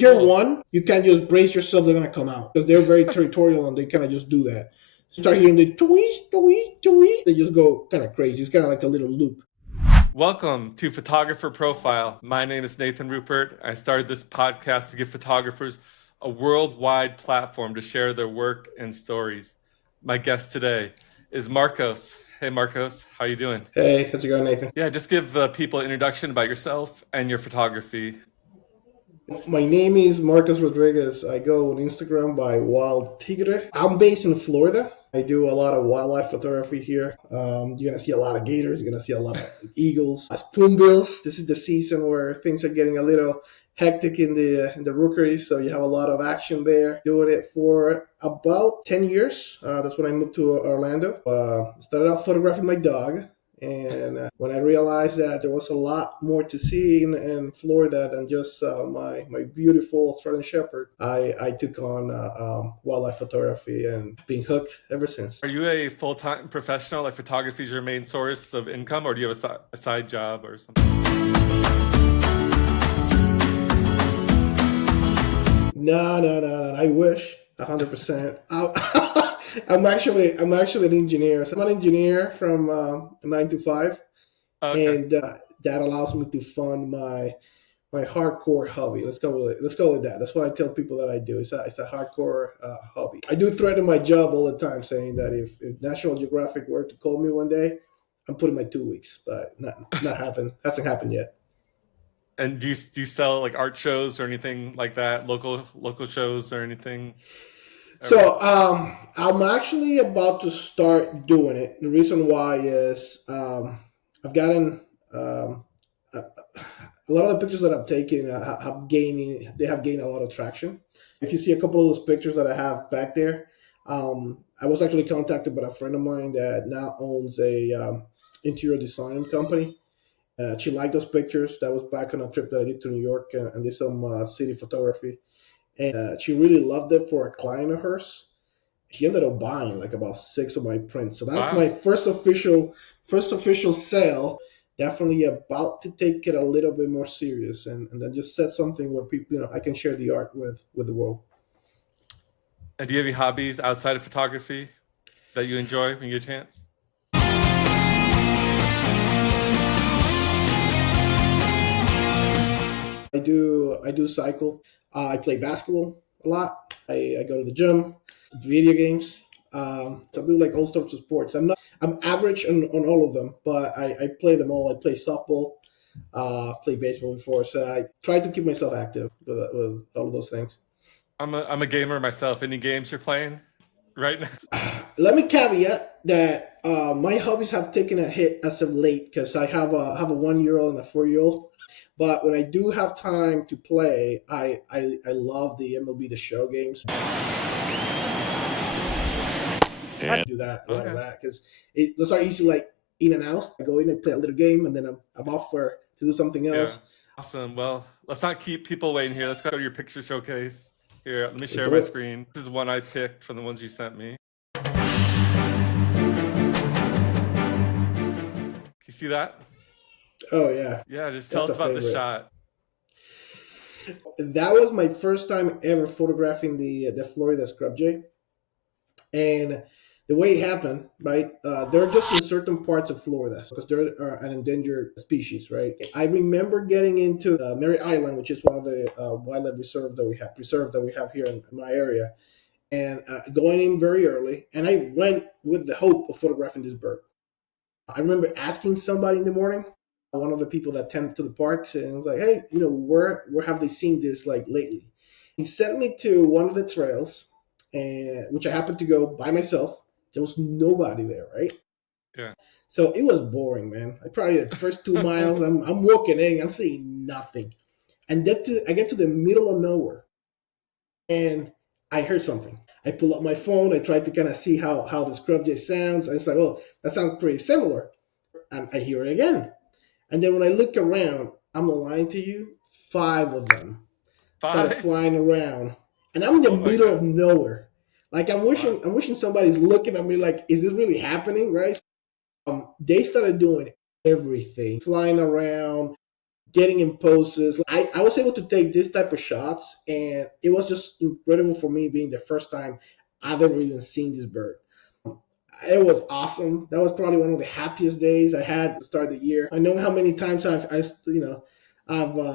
you hear cool. one, you can't just brace yourself; they're gonna come out because they're very territorial and they kind of just do that. Start hearing the tweet, tweet, tweet. They just go kind of crazy. It's kind of like a little loop. Welcome to Photographer Profile. My name is Nathan Rupert. I started this podcast to give photographers a worldwide platform to share their work and stories. My guest today is Marcos. Hey, Marcos, how you doing? Hey, how's it going, Nathan? Yeah, just give people an introduction about yourself and your photography. My name is Marcos Rodriguez. I go on Instagram by Wild Tigre. I'm based in Florida. I do a lot of wildlife photography here. You're gonna see a lot of gators. You're gonna see a lot of eagles, spoonbills. This is the season where things are getting a little hectic in the rookery, so you have a lot of action there. Doing it for about 10 years. That's when I moved to Orlando. Started out photographing my dog. And when I realized that there was a lot more to see in Florida than just my beautiful Australian Shepherd, I took on wildlife photography and been hooked ever since. Are you a full-time professional? Like photography is your main source of income, or do you have a side job or something? No. I wish 100%. I'm actually an engineer. So I'm an engineer from 9 to 5, Okay. and that allows me to fund my hardcore hobby. Let's go with that. That's what I tell people that I do. It's a hardcore hobby. I do threaten my job all the time, saying that if National Geographic were to call me one day, I'm putting my 2 weeks, but not happen. Hasn't happened yet. And do you sell like art shows or anything like that? Local shows or anything? So I'm actually about to start doing it. The reason why is I've gotten a, a lot of the pictures that I've taken they have gained a lot of traction. If you see a couple of those pictures that I have back there, I was actually contacted by a friend of mine that now owns a interior design company. She liked those pictures. That was back on a trip that I did to New York and did some city photography. And she really loved it for a client of hers. She ended up buying like about 6 of my prints. So that's Wow. my first official sale. Definitely about to take it a little bit more serious and then just set something where people, I can share the art with the world. And do you have any hobbies outside of photography that you enjoy when you get a chance? I do cycle. I play basketball a lot. I go to the gym, video games. So I do like all sorts of sports. I'm average on all of them, but I play them all. I play softball, play baseball before, so I try to keep myself active with all of those things. I'm a gamer myself. Any games you're playing right now? Let me caveat that my hobbies have taken a hit as of late because I have a 1-year-old and a 4-year-old. But when I do have time to play, I love the MLB The Show games. I do that a lot of that because those are easy, like in and out. I go in and play a little game, and then I'm off to do something else. Yeah. Awesome. Well, let's not keep people waiting here. Let's go to your picture showcase. Here, let me share do my it. screen. This is one I picked from the ones you sent me. Can you see that? Oh yeah. Yeah, just tell us about the shot. That was my first time ever photographing the Florida scrub jay, and the way it happened, right? They're just in certain parts of Florida because they're an endangered species, right? I remember getting into Mary Island, which is one of the wildlife preserves that we have here in my area, and going in very early. And I went with the hope of photographing this bird. I remember asking somebody in the morning, one of the people that tend to the parks, and I was like, hey, where have they seen this like lately? He sent me to one of the trails, and which I happened to go by myself. There was nobody there, right? Yeah. So it was boring, man. Probably the first 2 miles, I'm walking in, I'm seeing nothing, and I get to the middle of nowhere, and I heard something. I pull up my phone. I try to kind of see how the scrub jay sounds, and it's like, oh, that sounds pretty similar, and I hear it again. And then when I look around, I'm not lying to you, 5 of them started flying around, and I'm in the middle of nowhere. Like I'm wishing somebody's looking at me like, is this really happening, right? They started doing everything, flying around, getting in poses. I was able to take this type of shots, and it was just incredible for me being the first time I've ever even seen this bird. It was awesome. That was probably one of the happiest days I had to start the year. I know how many times I've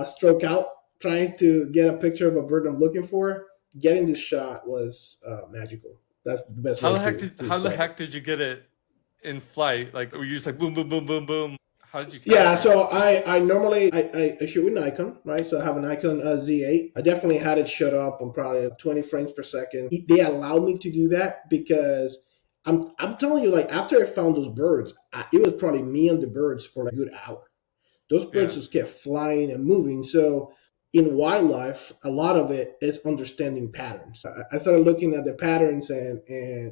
struck out trying to get a picture of a bird I'm looking for. Getting this shot was magical. That's the best way to how the describe it. heck did you get it in flight? Like were you just like boom boom boom boom boom? How did you Yeah, capture it? so I normally I shoot with Nikon, right? So I have a Nikon Z8. I definitely had it shut up on probably 20 frames per second. They allowed me to do that because I'm telling you, like after I found those birds, it was probably me and the birds for like a good hour. Those Yeah. birds just kept flying and moving. So in wildlife, a lot of it is understanding patterns. I started looking at the patterns, and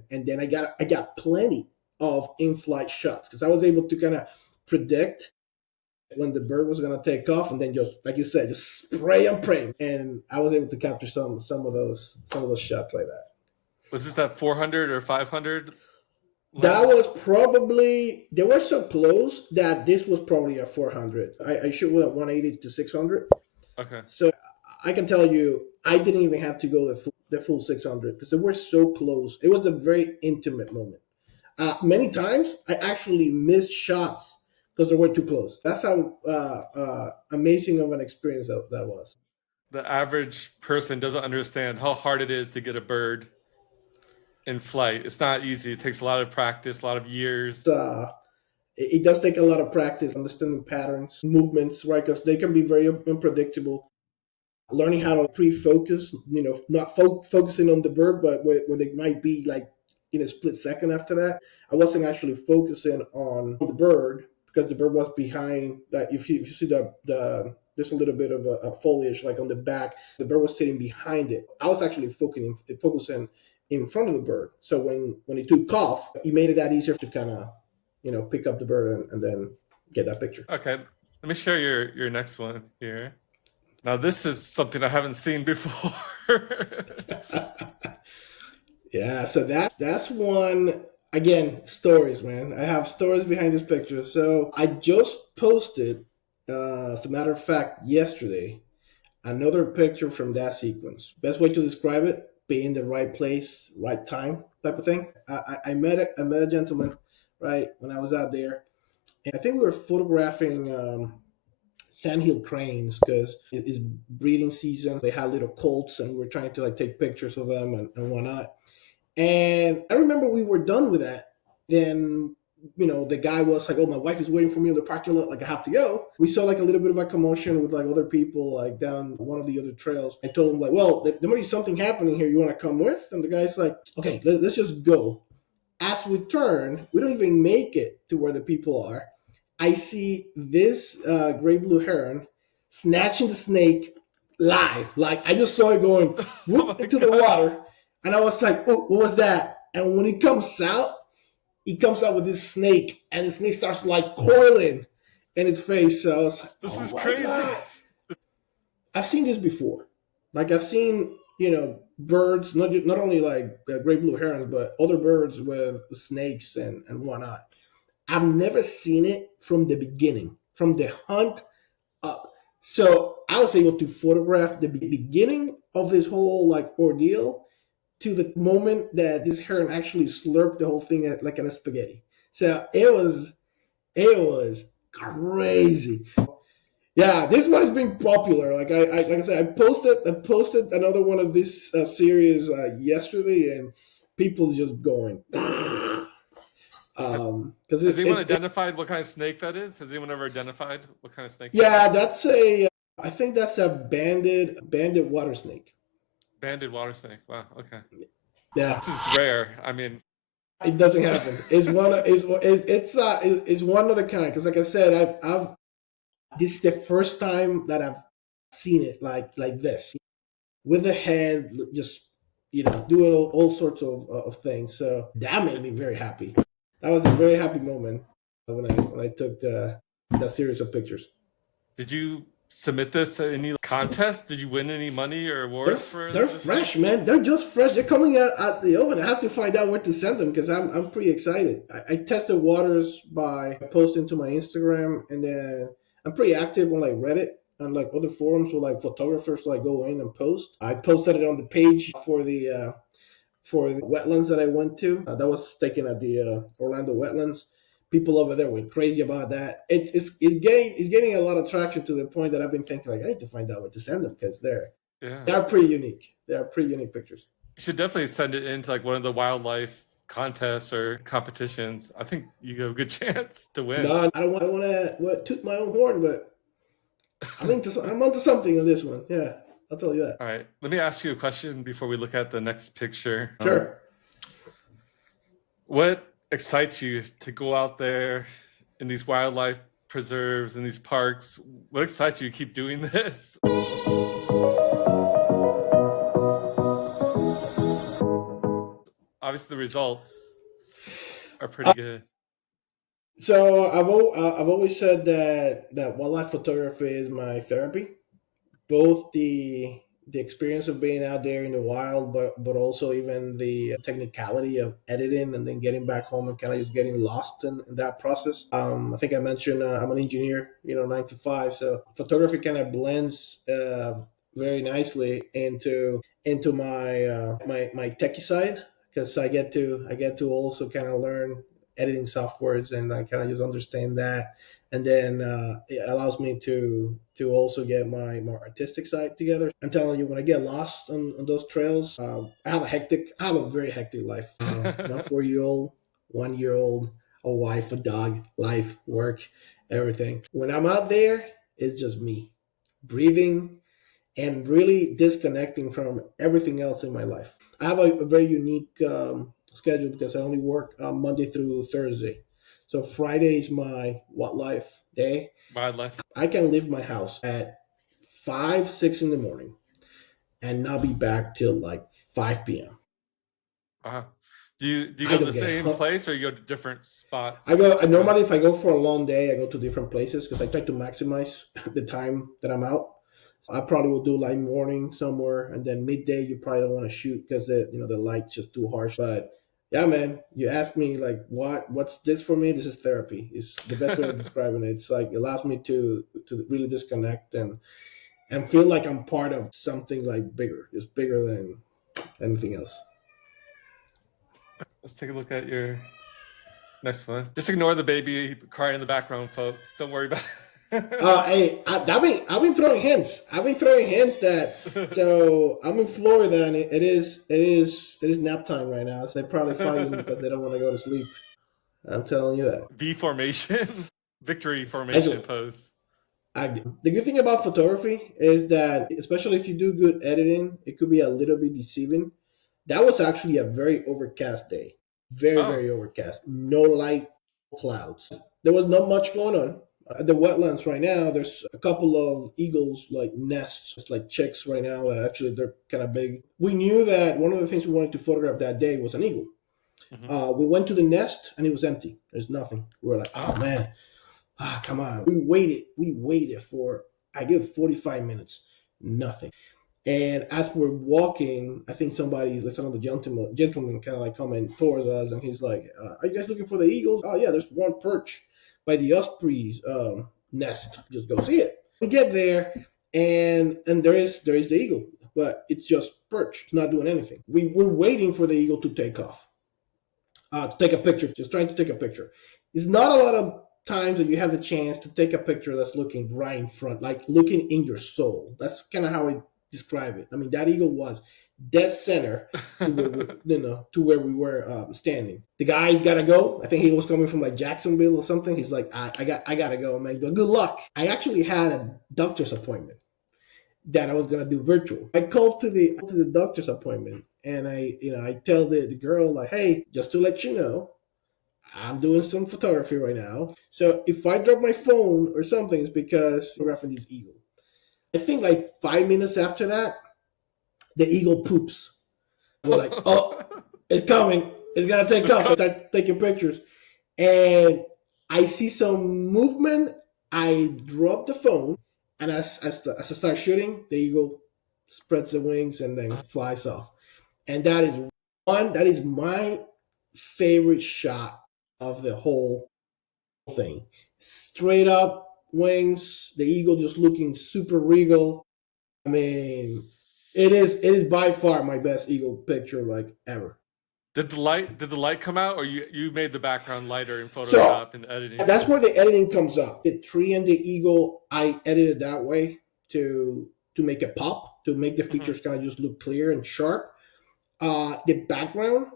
then I got plenty of in-flight shots because I was able to kind of predict when the bird was gonna take off, and then just like you said, just spray and pray. And I was able to capture some of those shots like that. Was this at 400 or 500 That was lens? probably they were so close that this was probably a 400. I shoot with a 180 to 600. Okay. So I can tell you, I didn't even have to go the full 600 because they were so close. It was a very intimate moment. Many times I actually missed shots because they were too close. That's how amazing of an experience that was. The average person doesn't understand how hard it is to get a bird in flight. It's not easy. It takes a lot of practice, a lot of years. It does take a lot of practice understanding patterns, movements, right? Because they can be very unpredictable. Learning how to pre-focus, not focusing on the bird, but where they might be like in a split second after that. I wasn't actually focusing on the bird because the bird was behind that. If you see the there's a little bit of a foliage like on the back. The bird was sitting behind it. I was actually focusing in front of the bird. So when it took off, it made it that easier to kind of pick up the bird and then get that picture. Okay. Let me share your next one here. Now this is something I haven't seen before. Yeah, so that's one again, stories, man. I have stories behind this picture. So I just posted, as a matter of fact, yesterday, another picture from that sequence. Best way to describe it, be in the right place, right time type of thing. I met a gentleman, right, when I was out there. And I think we were photographing sandhill cranes because it's breeding season. They had little colts, and we were trying to like take pictures of them and whatnot. And I remember we were done with that. Then, the guy was like, "Oh, my wife is waiting for me in the parking lot. Like, I have to go." We saw like a little bit of a commotion with like other people like down one of the other trails. I told him like, "Well, there might be something happening here. You want to come with?" And the guy's like, "Okay, let's just go." As we turn, we don't even make it to where the people are. I see this gray blue heron snatching the snake live. Like I just saw it going Oh whoop my into the god. water, and I was like, "Oh, what was that?" And when he comes out with this snake, and the snake starts like coiling in its face. So I was like, This "Oh is my crazy. god!" I've seen this before. Like I've seen, birds, not only like gray blue herons, but other birds with snakes and whatnot. I've never seen it from the beginning, from the hunt up. So I was able to photograph the beginning of this whole like ordeal to the moment that this heron actually slurped the whole thing like in a spaghetti. So it was crazy. Yeah, this one has been popular. Like I said, I posted another one of this series yesterday, and people just going because Has anyone it's identified what kind of snake that is? Has anyone ever identified what kind of snake that yeah, is? I think that's a banded water snake. Banded water snake. Wow. Okay. Yeah, This is rare. I mean, it doesn't happen. It's one of the kind. Because like I said, I've this is the first time that I've seen it like this with the head just doing all sorts of things. So that made me very happy. That was a very happy moment when I took that series of pictures. did you submit this to any contest? Did you win any money or They're awards for they're this snake? fresh, man. They're just fresh. They're coming out at the oven. I have to find out where to send them because I'm pretty excited. I tested waters by posting to my Instagram, and then I'm pretty active on like Reddit and like other forums where like photographers like go in and post. I posted it on the page for the wetlands that I went to. That was taken at the Orlando wetlands. People over there went crazy about that. It's getting a lot of traction to the point that I've been thinking like I need to find out what to send them because Yeah. they're pretty unique. They are pretty unique pictures. You should definitely send it into like one of the wildlife contests or competitions. I think you have a good chance to win. No, I don't want to toot my own horn, but I'm onto something on this one. Yeah, I'll tell you that. All right. Let me ask you a question before we look at the next picture. Sure. What excites you to go out there in these wildlife preserves and these parks? What excites you to keep doing this? Obviously, the results are pretty good. So I've always said that wildlife photography is my therapy. Both the experience of being out there in the wild, but also even the technicality of editing and then getting back home and kind of just getting lost in that process. I think I mentioned I'm an engineer, 9 to 5, so photography kind of blends very nicely into my techie side because I get to also kind of learn editing softwares and I kind of just understand that and then it allows me to also get my more artistic side together. I'm telling you, when I get lost on those trails, I have a very hectic life. I'm a 4 year old, 1 year old, a wife, a dog, life, work, everything. When I'm out there, it's just me, breathing and really disconnecting from everything else in my life. I have a very unique schedule because I only work Monday through Thursday. So Friday is my wildlife day. Wildlife. I can leave my house at 5, 6 in the morning and not be back till like 5 p.m. Wow. Do you I go to the don't get same place or you go to different spots? normally if I go for a long day, I go to different places because I try to maximize the time that I'm out. I probably will do like morning somewhere, and then midday you probably don't want to shoot because the light's just too harsh. But yeah, man, you ask me like what's this for me? This is therapy. It's the best way of describing it. It's like it allows me to really disconnect and feel like I'm part of something like bigger. It's bigger than anything else. Let's take a look at your next one. Just ignore the baby crying in the background, folks. Don't worry about it. Hey, I've been throwing hints. I've been throwing hints that so I'm in Florida and it is nap time right now. So they're probably fighting because they don't want to go to sleep. I'm telling you that. V formation, victory formation Actually, pose. the good thing about photography is that, especially if you do good editing, it could be a little bit deceiving. That was actually a very overcast day. Very, Oh, very overcast. No light, clouds. There was not much going on. At the wetlands right now, there's a couple of eagles like nests, it's like chicks right now that actually they're kind of big. We knew that one of the things we wanted to photograph that day was an eagle. We went to the nest and it was empty. There's nothing. We were like, oh man, come on. We waited for, I give 45 minutes, nothing. And as we're walking, I think like some of the gentlemen kind of like coming towards us, and he's like, "Are you guys looking for the eagles?" Oh yeah, there's one perch by the osprey's nest. Just go see it. We get there, and there is the eagle, but it's just perched, it's not doing anything. We're waiting for the eagle to take off, to take a picture, just trying to take a picture. It's not a lot of times that you have the chance to take a picture that's looking right in front, like looking in your soul. That's kind of how I describe it. I mean, that eagle was dead center to where we were standing. The guy's got to go. I think he was coming from like Jacksonville or something. He's like, I gotta go, man. But good luck. I actually had a doctor's appointment that I was gonna do virtual. I called to the doctor's appointment, and I tell the girl like, hey, just to let you know, I'm doing some photography right now. So if I drop my phone or something, it's because I'm photographing this eagle. I think like 5 minutes after that, the eagle poops. We're like, oh, it's coming. It's gonna take off. I start taking pictures, and I see some movement. I drop the phone, and as I start shooting, the eagle spreads the wings and then flies off. And that is my favorite shot of the whole thing. Straight up wings, the eagle just looking super regal. I mean, it is by far my best eagle picture like ever. Did the light come out, or you made the background lighter in So Photoshop and editing? that's where the editing comes up. The tree and the eagle, I edited that way to make it pop, to make the Hmm. features kind of just look clear and sharp. The background,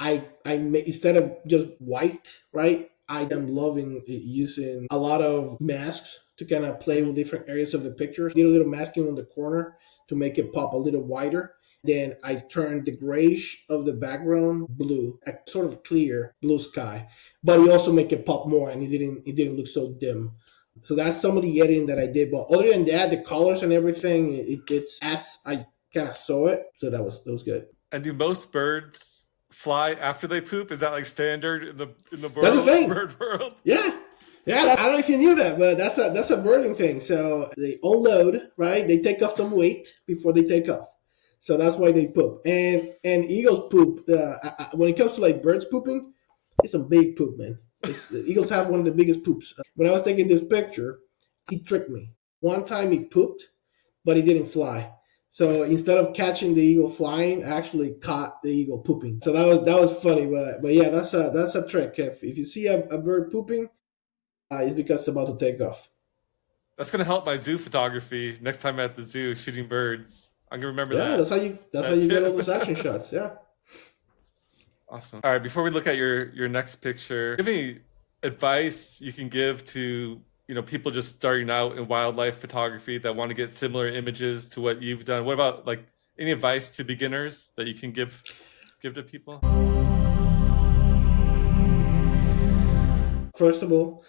I made, instead of just white, right? I am loving using a lot of masks to kind of play Hmm. with different areas of the picture. Did a little masking on the corner to make it pop a little wider. Then I turned the grayish of the background blue, a sort of clear blue sky, but you also make it pop more, and it didn't look so dim. So that's some of the editing that I did. But other than that, the colors and everything, it's as I kind of saw it. So that was good. And do most birds fly after they poop? Is that like standard in the That's the world, thing. bird world? Yeah. Yeah, I don't know if you knew that, but that's a birding thing. So they unload, right? They take off some weight before they take off. So that's why they poop. And eagles poop. When it comes to like birds pooping, it's a big poop, man. The eagles have one of the biggest poops. When I was taking this picture, he tricked me. One time he pooped, but he didn't fly. So instead of catching the eagle flying, I actually caught the eagle pooping. So that was funny, but yeah, that's a trick. If you see a bird pooping, it's because it's about to take off. That's gonna help my zoo photography next time at the zoo shooting birds. I'm gonna remember Yeah, that that's how that you get all tip. those action shots. Yeah. Awesome. All right, before we look at your next picture, do you have any advice you can give to people just starting out in wildlife photography that want to get similar images to what you've done? What about like any advice to beginners that you can give to people? First of all,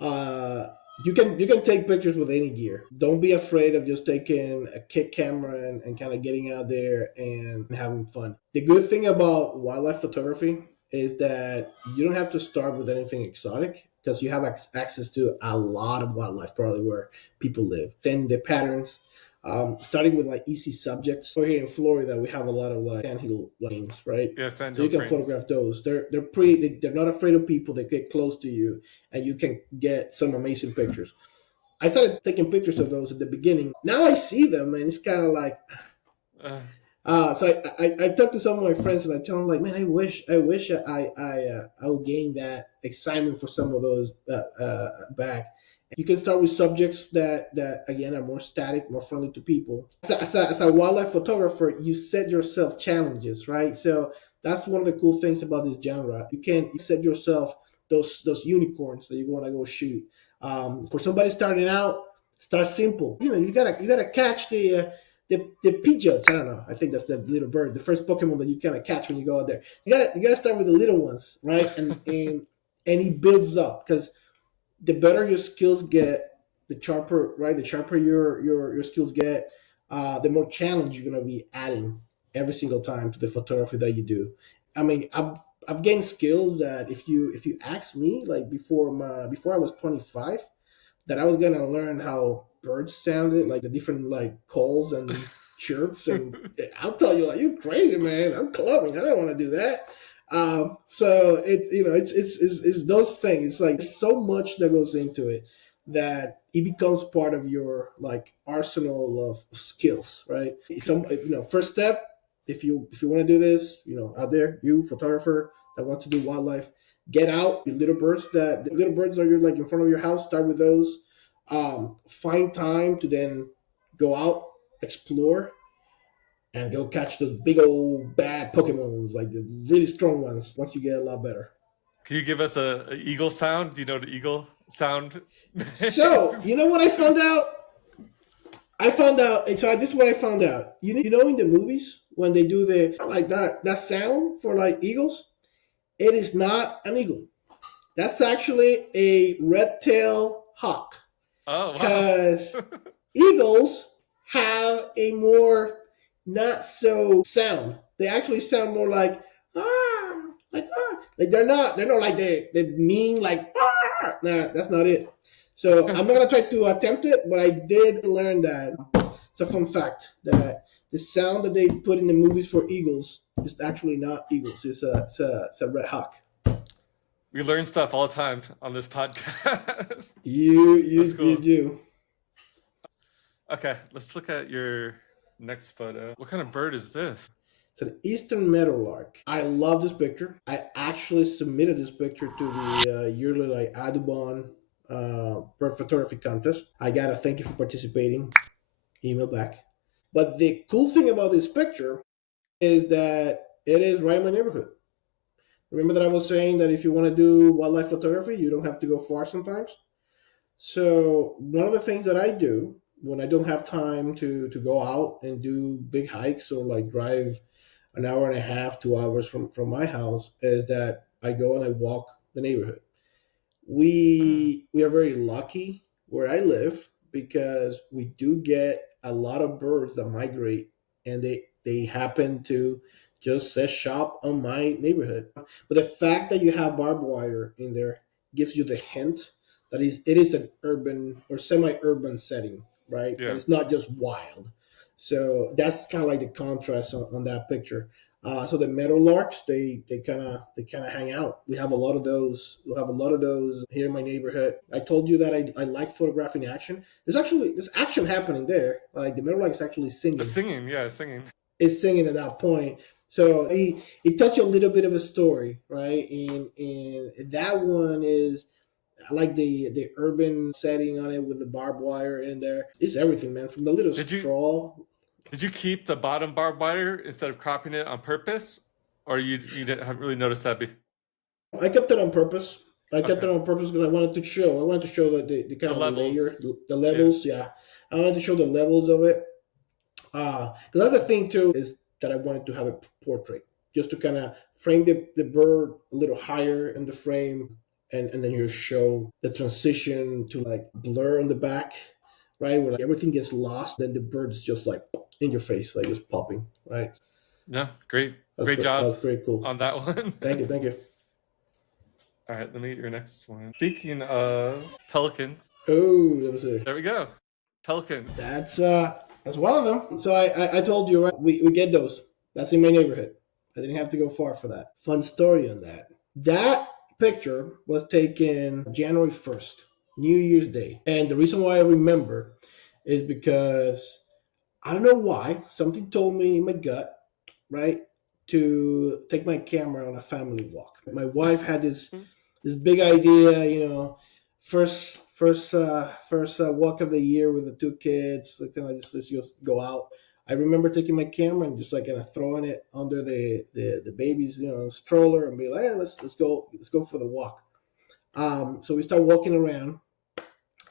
uh, you can take pictures with any gear. Don't be afraid of just taking a kit camera and kind of getting out there and having fun. The good thing about wildlife photography is that you don't have to start with anything exotic because you have access to a lot of wildlife probably where people live. Then the patterns, starting with like easy subjects. So here in Florida, we have a lot of like sandhill lanes, right? Yeah, So sandhill you can cranes. photograph those. They're not afraid of people. They get close to you, and you can get some amazing pictures. I started taking pictures of those at the beginning. Now I see them, and it's kind of like. Uh, So I talk to some of my friends and I tell them like, man, I wish I would gain that excitement for some of those back. You can start with subjects that again are more static, more friendly to people. As a wildlife photographer, you set yourself challenges, right? So that's one of the cool things about this genre. You set yourself those unicorns that you want to go shoot. For somebody starting out, start simple. You gotta catch the pigeons. I don't know. I think that's the little bird, the first Pokemon that you kind of catch when you go out there. You gotta start with the little ones, right? And he builds up because the better your skills get, the sharper, right? The sharper your skills get, the more challenge you're gonna be adding every single time to the photography that you do. I mean, I've gained skills that if you ask me like before I was 25, that I was gonna learn how birds sounded, like the different like calls and chirps, and I'll tell you like, you crazy man, I'm clubbing, I don't want to do that. So it's those things. It's like so much that goes into it that it becomes part of your like arsenal of skills, right? First step, if you want to do this, out there, you photographer that wants to do wildlife, get out your little birds. That the little birds that you're like in front of your house, start with those. Find time to then go out, explore, and go catch those big old bad Pokemons, like the really strong ones. Once you get a lot better. can you give us a eagle sound? Do you know the eagle sound? So you know what I found out? So this is what I found out. In the movies when they do the like that sound for like eagles, it is not an eagle. That's actually a red-tailed hawk. Oh wow. Because eagles have a more not so sound. They actually sound more like ah, like they're not like they mean like ah. Nah, that's not it. So I'm not gonna try to attempt it, but I did learn that. It's a fun fact that the sound that they put in the movies for eagles is actually not eagles. It's a red hawk. We learn stuff all the time on this podcast. You That's cool. do. Okay, let's look at your next photo. What kind of bird is this? It's an Eastern Meadow Lark. I love this picture. I actually submitted this picture to the yearly Audubon bird photography contest. I gotta thank you for participating. Email back. But the cool thing about this picture is that it is right in my neighborhood. Remember that I was saying that if you want to do wildlife photography, you don't have to go far sometimes. So one of the things that I do when I don't have time to go out and do big hikes or like drive an hour and a half, 2 hours from my house is that I go and I walk the neighborhood. We are very lucky where I live because we do get a lot of birds that migrate and they happen to just set shop on my neighborhood. But the fact that you have barbed wire in there gives you the hint that it is an urban or semi-urban setting, right? That Yeah. it's not just wild. So that's kind of like the contrast on that picture. So the meadowlarks, they kind of hang out. We have a lot of those. We have a lot of those here in my neighborhood. I told you that I like photographing action. There's action happening there. Like the meadowlark is actually The singing. singing, yeah, singing. It's singing at that point. So it tells you a little bit of a story, right? And that one is I like the urban setting on it with the barbed wire in there. It's everything, man. From the little straw. Did you keep the bottom barbed wire instead of cropping it on purpose, or you didn't really notice that? I kept it on purpose. I kept it Okay. on purpose because I wanted to show. I wanted to show the kind of the layer, levels. the levels. Yeah, I wanted to show the levels of it. The other thing too is that I wanted to have a portrait, just to kind of frame the bird a little higher in the frame, and then you show the transition to like blur on the back, right, where like everything gets lost, then the bird's just like in your face, like just popping, right? Yeah, great That job was pretty cool. on that one. Thank you. All right, let me get your next one. Speaking of pelicans, Oh, that was it. there we go. Pelican. That's one of them. So I told you, right? We get those. That's in my neighborhood. I didn't have to go far for that. Fun story on that. That picture was taken January 1st, New Year's Day. And the reason why I remember is because I don't know why. Something told me in my gut, right, to take my camera on a family walk. My wife had this big idea, first walk of the year with the two kids. Like, kind of let's just go out. I remember taking my camera and just like kind of throwing it under the baby's stroller and be like, hey, let's go for the walk. So we start walking around,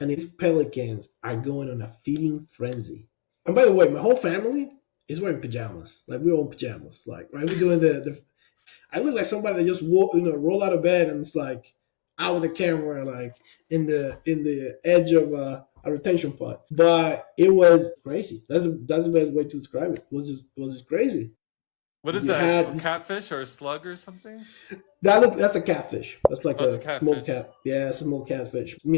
and these pelicans are going on a feeding frenzy. And by the way, my whole family is wearing pajamas. Like we're all in pajamas. Like right, we're doing the I look like somebody that just roll out of bed and it's like out with the camera, like in the edge of a retention pond. But it was crazy. That's the best way to describe it. It was just crazy. What is You that? had Catfish or a slug or something? that's a catfish. That's like Oh, it's a a small catfish. cat. Yeah, small catfish. But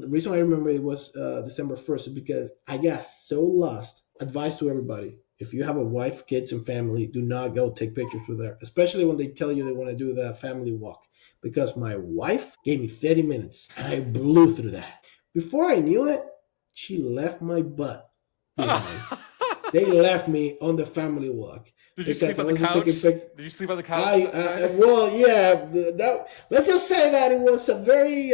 the reason I remember it was December 1st is because I got so lost. Advice to everybody: if you have a wife, kids, and family, do not go take pictures with her, especially when they tell you they want to do the family walk. Because my wife gave me 30 minutes, and I blew through that. Before I knew it, she left my butt behind. They left me on the family walk. Did you Because sleep I on the was just couch? taking pictures. Did you sleep on the couch? Well, yeah. That let's just say that it was a very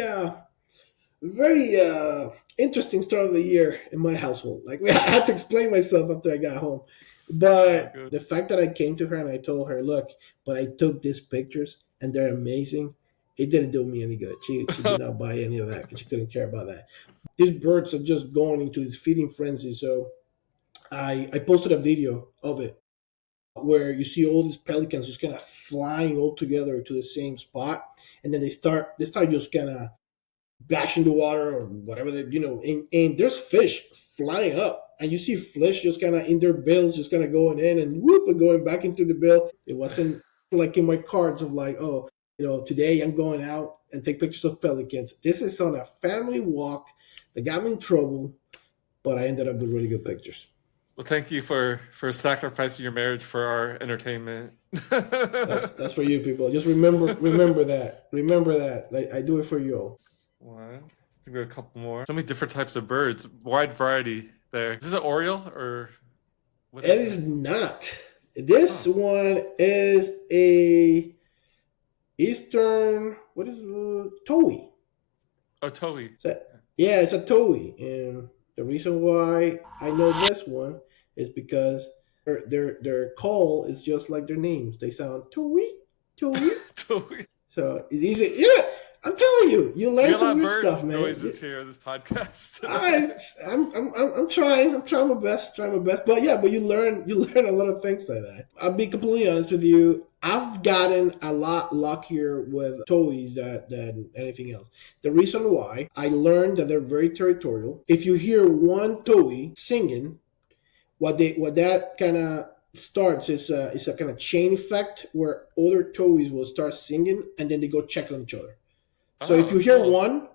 interesting start of the year in my household. Like I had to explain myself after I got home. But Good. the fact that I came to her and I told her, look, but I took these pictures and they're amazing. It didn't do me any good. She did not buy any of that because she couldn't care about that. These birds are just going into this feeding frenzy. So I posted a video of it where you see all these pelicans just kind of flying all together to the same spot, and then they start just kind of bashing the water or whatever and there's fish flying up, and you see fish just kind of in their bills, just kind of going in and whoop and going back into the bill. It wasn't like in my cards of like, oh, today I'm going out and take pictures of pelicans. This is on a family walk that got me in trouble, but I ended up with really good pictures. Well, thank you for sacrificing your marriage for our entertainment. That's for you people. Just remember that. Remember that. I do it for you all. One. I think there are a couple more. So many different types of birds. Wide variety there. Is this an oriole or what It is is this? not. This Oh, one is a Eastern. What is Toei? oh, Toei. So, yeah, it's a Toei, and the reason why I know this one is because their call is just like their names. They sound Toei, Toei. Toei. So it's easy. Yeah, I'm telling you, you We learn got a lot some of weird bird stuff, man. noises here on this podcast. I, I'm trying. I'm trying my best. Trying my best. But yeah, but you learn a lot of things like that. I'll be completely honest with you. I've gotten a lot luckier with toys than anything else. The reason why I learned that they're very territorial. If you hear one toy singing, what that kind of starts is a kind of chain effect where other toys will start singing and then they go check on each other. So Oh, if you that's hear cool. one,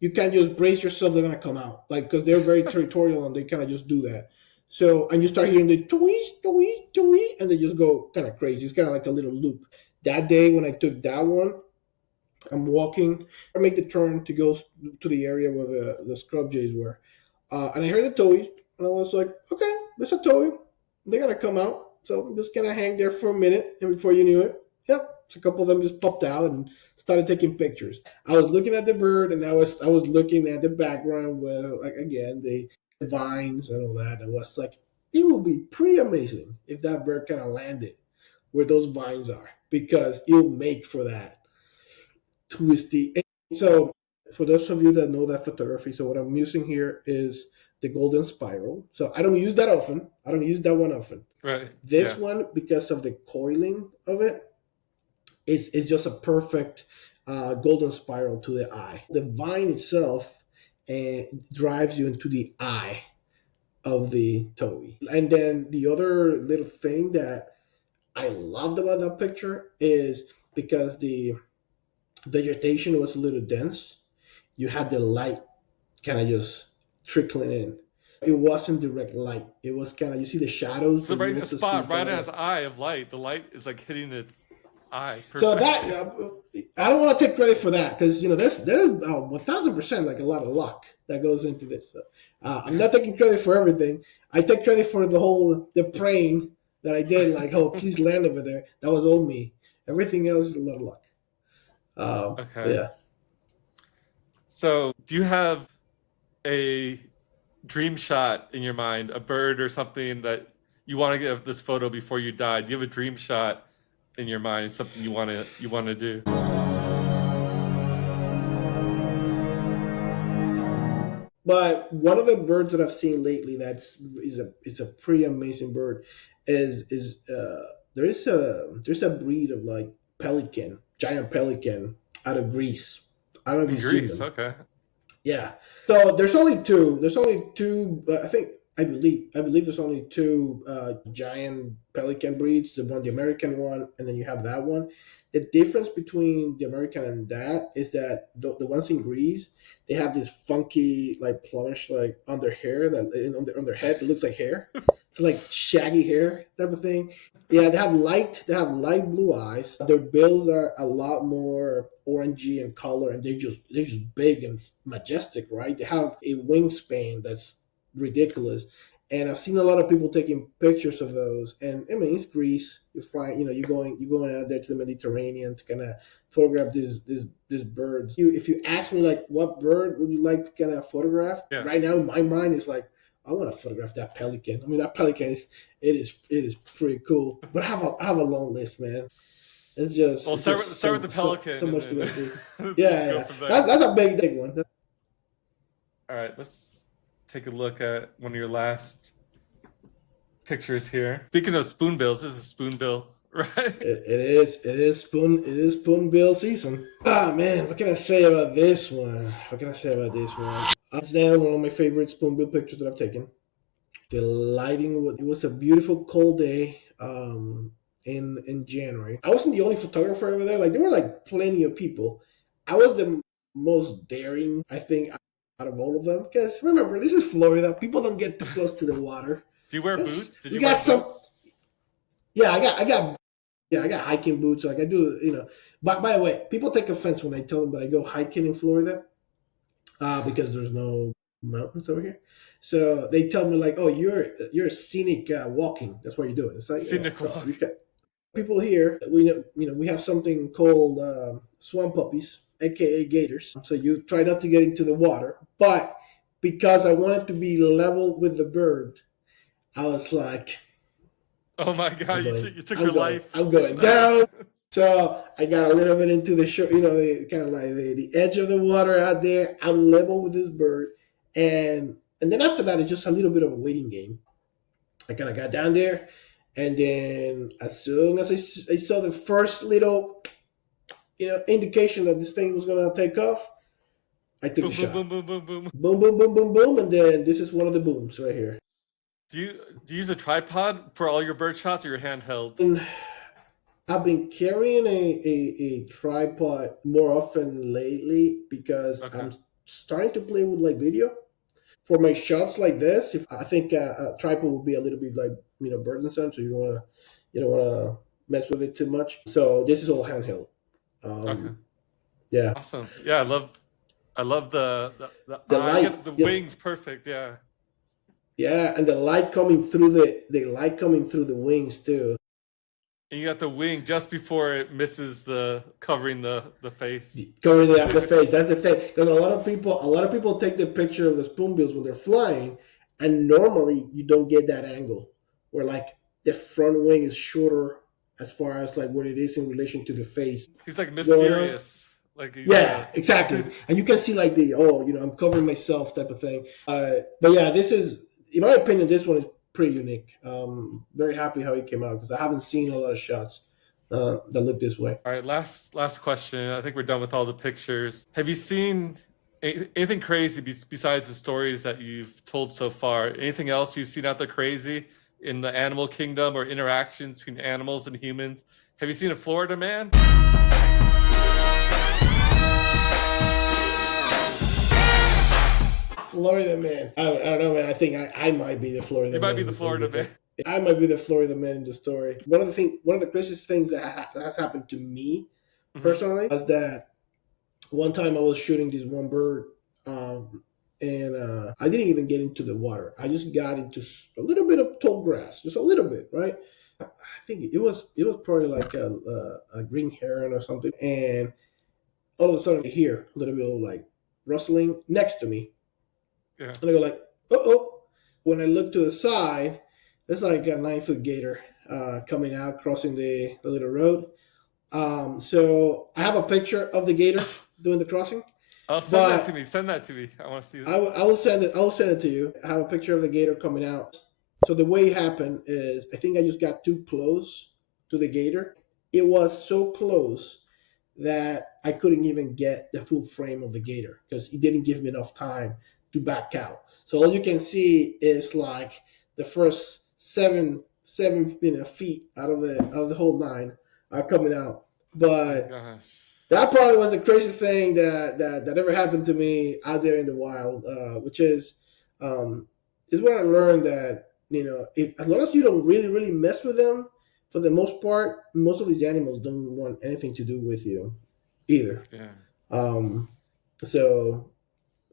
you can't just brace yourself; they're gonna come out, like because they're very territorial and they kind of just do that. So and you start hearing the tweet, tweet, tweet, and they just go kind of crazy. It's kind of like a little loop. That day when I took that one, I'm walking. I make the turn to go to the area where the scrub jays were, and I heard the toys, and I was like, okay, there's a toy. They're gonna come out. So I'm just gonna hang there for a minute, and before you knew it, yep, a couple of them just popped out and started taking pictures. I was looking at the bird, and I was looking at the background with like again the vines and all that. And was like, it would be pretty amazing if that bird kind of landed where those vines are because it'll make for that twisty. So for those of you that know that photography, so what I'm using here is the golden spiral. So I don't use that often. I don't use that one often. Right. This Yeah. one, because of the coiling of it, it's just a perfect golden spiral to the eye. The vine itself drives you into the eye of the toei. And then the other little thing that I loved about that picture is because the vegetation was a little dense, you had the light kind of just trickling in. It wasn't direct light. It was kind of you see the shadows, It's the but you right also see spot kind right of in like his eye of light. The light is like hitting its eye. so that Perfection. I don't want to take credit for that because there's 1,000% like a lot of luck that goes into this. So, I'm not taking credit for everything. I take credit for the praying that I did. Like, oh, please land over there. That was all me. Everything else is a lot of luck. But Okay. yeah. So, do you have a dream shot in your mind, a bird or something that you want to get this photo before you die? Do you have a dream shot in your mind, something you want to do? But one of the birds that I've seen lately is a pretty amazing bird is there's a breed of like pelican, giant pelican out of Greece. I don't know if In you've seen Greece, them. okay. Yeah. So there's only two. There's only two. I believe there's only two giant pelican breeds. The American one, and then you have that one. The difference between the American and that is that the ones in Greece, they have this funky like plumage like on their hair that on their head it looks like hair. It's like shaggy hair type of thing. Yeah, they have light blue eyes. Their bills are a lot more orangey in color, and they're just big and majestic, right? They have a wingspan that's ridiculous. And I've seen a lot of people taking pictures of those. And I mean, it's Greece. You find, you're going out there to the Mediterranean to kind of photograph these birds. If you ask me like, what bird would you like to kind of photograph? Yeah. Right now, my mind is like, I want to photograph that pelican. I mean, that pelican is pretty cool. But I have a long list, man. It's just Well, it's start with, just start with so the so pelican so and much to go then see. go Yeah. from That's there. that's a big one. All right, let's take a look at one of your last pictures here. Speaking of spoonbills, this is a spoonbill, right? It is spoonbill season. Ah man, what can I say about this one? What can I say about this one? Hands down, one of my favorite spoonbill pictures that I've taken. The lighting it was a beautiful cold day in January. I wasn't the only photographer over there. Like there were like plenty of people. I was the most daring, I think, out of all of them. Because remember, this is Florida. People don't get too close to the water. Do you wear It's, boots? Did we you wear got some. boots? Yeah, I got hiking boots. Like I do, you know. By the way, people take offense when I tell them that I go hiking in Florida because there's no mountains over here. So they tell me like, "Oh, you're scenic walking. That's what you're doing." It's like, yeah, Scenic no, walk. we got people here. We know, we have something called swamp puppies, aka gators. So you try not to get into the water, but because I wanted to be level with the bird, I was like, Oh my God! You took your life. I'm going down. So I got a little bit into the shore, the kind of like the edge of the water out there. I'm level with this bird, and then after that, it's just a little bit of a waiting game. I kind of got down there, and then as soon as I saw the first little, indication that this thing was gonna take off, I took the Boom, boom, shot. boom, boom, boom, boom. Boom, boom, boom, boom, boom, and then this is one of the booms right here. Do you use a tripod for all your bird shots, or your handheld? And I've been carrying a tripod more often lately because Okay. I'm starting to play with like video for my shots like this. If I think a tripod would be a little bit like burdensome, so you don't wanna mess with it too much. So this is all handheld. Okay. Yeah, Awesome. Yeah, I love the the eye. You light, get the wings perfect. Yeah. yeah, and the light coming through the wings too. And you got the wing just before it misses the covering the face. Covering the face. That's the thing. Because a lot of people take the picture of the spoonbills when they're flying, and normally you don't get that angle where like the front wing is shorter as far as like what it is in relation to the face He's like going on. mysterious. Like he's Yeah, exactly. And you can see like I'm covering myself type of thing. But yeah, this is, in my opinion, this one is pretty unique. Very happy how it came out because I haven't seen a lot of shots that look this way. All right, last question. I think we're done with all the pictures. Have you seen anything crazy besides the stories that you've told so far? Anything else you've seen out there crazy in the animal kingdom or interactions between animals and humans? Have you seen a Florida man? Florida man. I don't know, man. I think I might be the Florida You might man. be the Florida man. I might be the Florida man in the story. One of the craziest things that has happened to me Mm-hmm. personally was that one time I was shooting this one bird, and I didn't even get into the water. I just got into a little bit of tall grass, just a little bit, right? I think it was probably like a green heron or something, and all of a sudden I hear a little bit of like rustling next to me, Yeah. and I go like, oh. When I look to the side, there's like a 9 foot gator coming out, crossing the little road. So I have a picture of the gator doing the crossing, Oh, send that to but me. Send that to me. I want to see it. I will send it. I will send it to you. I have a picture of the gator coming out. So the way it happened is, I think I just got too close to the gator. It was so close that I couldn't even get the full frame of the gator because it didn't give me enough time to back out. So all you can see is like the first seven feet out of the whole nine are coming out. Oh my But gosh. that probably was the craziest thing that ever happened to me out there in the wild, which um, is when I learned that if as long as you don't really really mess with them, for the most part, most of these animals don't want anything to do with you either. Yeah. Um, so,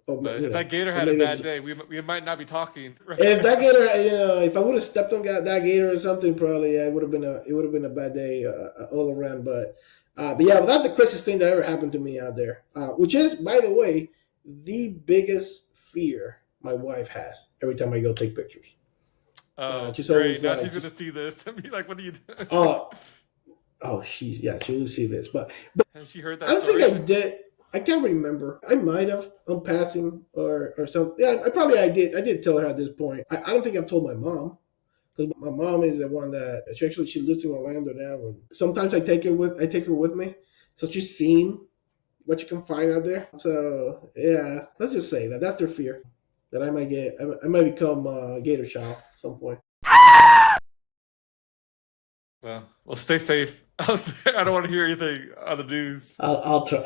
But if that gator or had a maybe bad day, we might not be talking right if that now. gator, if I would have stepped on that gator or something, probably yeah, it would have been a bad day all around. But yeah, but that's the craziest thing that ever happened to me out there. Which is, by the way, the biggest fear my wife has every time I go take pictures. Oh, She's great. always Now she's like, gonna see this and be like, "What are you doing?" oh, oh, she will see this, but Has she heard I that don't think story? I did. I can't remember. I might have on passing or something. Yeah, I did. I did tell her at this point. I don't think I've told my mom. Because my mom is the one that she lives in Orlando now, and sometimes I take her with me, so she's seen what you can find out there. So yeah, let's just say that's their fear, that I might become gator child at some point. Well, stay safe out there. I don't want to hear anything on the news. I'll try.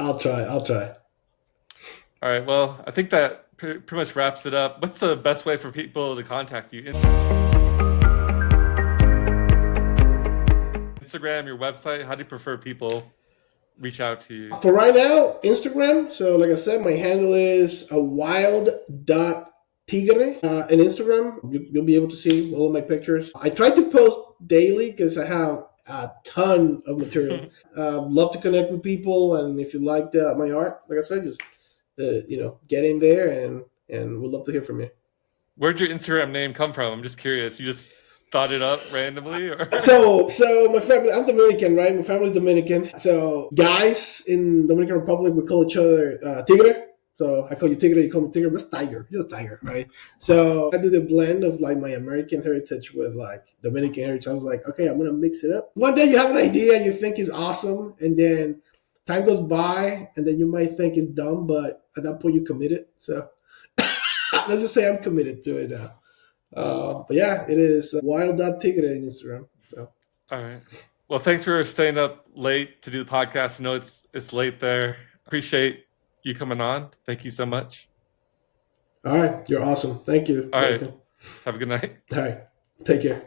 All right. Well, I think that pretty much wraps it up. What's the best way for people to contact you? Instagram, your website? How do you prefer people reach out to you? For right now, Instagram. So like I said, my handle is a wild.tigre in Instagram. You'll be able to see all of my pictures. I try to post daily because I have a ton of material. Love to connect with people, and if you like my art, like I said, just get in there, and we'd love to hear from you. Where'd your Instagram name come from? I'm just curious. You just thought it up randomly, or? So my family, I'm Dominican, right? My family's Dominican. So guys in Dominican Republic, we call each other tigre. So I call you tigre, you call me tigre, but it's tiger, just tiger, right? So I do the blend of like my American heritage with like Dominican heritage. I was like, okay, I'm gonna mix it up. One day you have an idea you think is awesome, and then time goes by, and then you might think it's dumb, but at that point you committed. So let's just say I'm committed to it now. But yeah, it is wild.tigre in Instagram. So. All right. Well, thanks for staying up late to do the podcast. I know it's late there. Appreciate you coming on. Thank you so much. All right. You're awesome. Thank you. All right. Nathan. Have a good night. All right. Take care.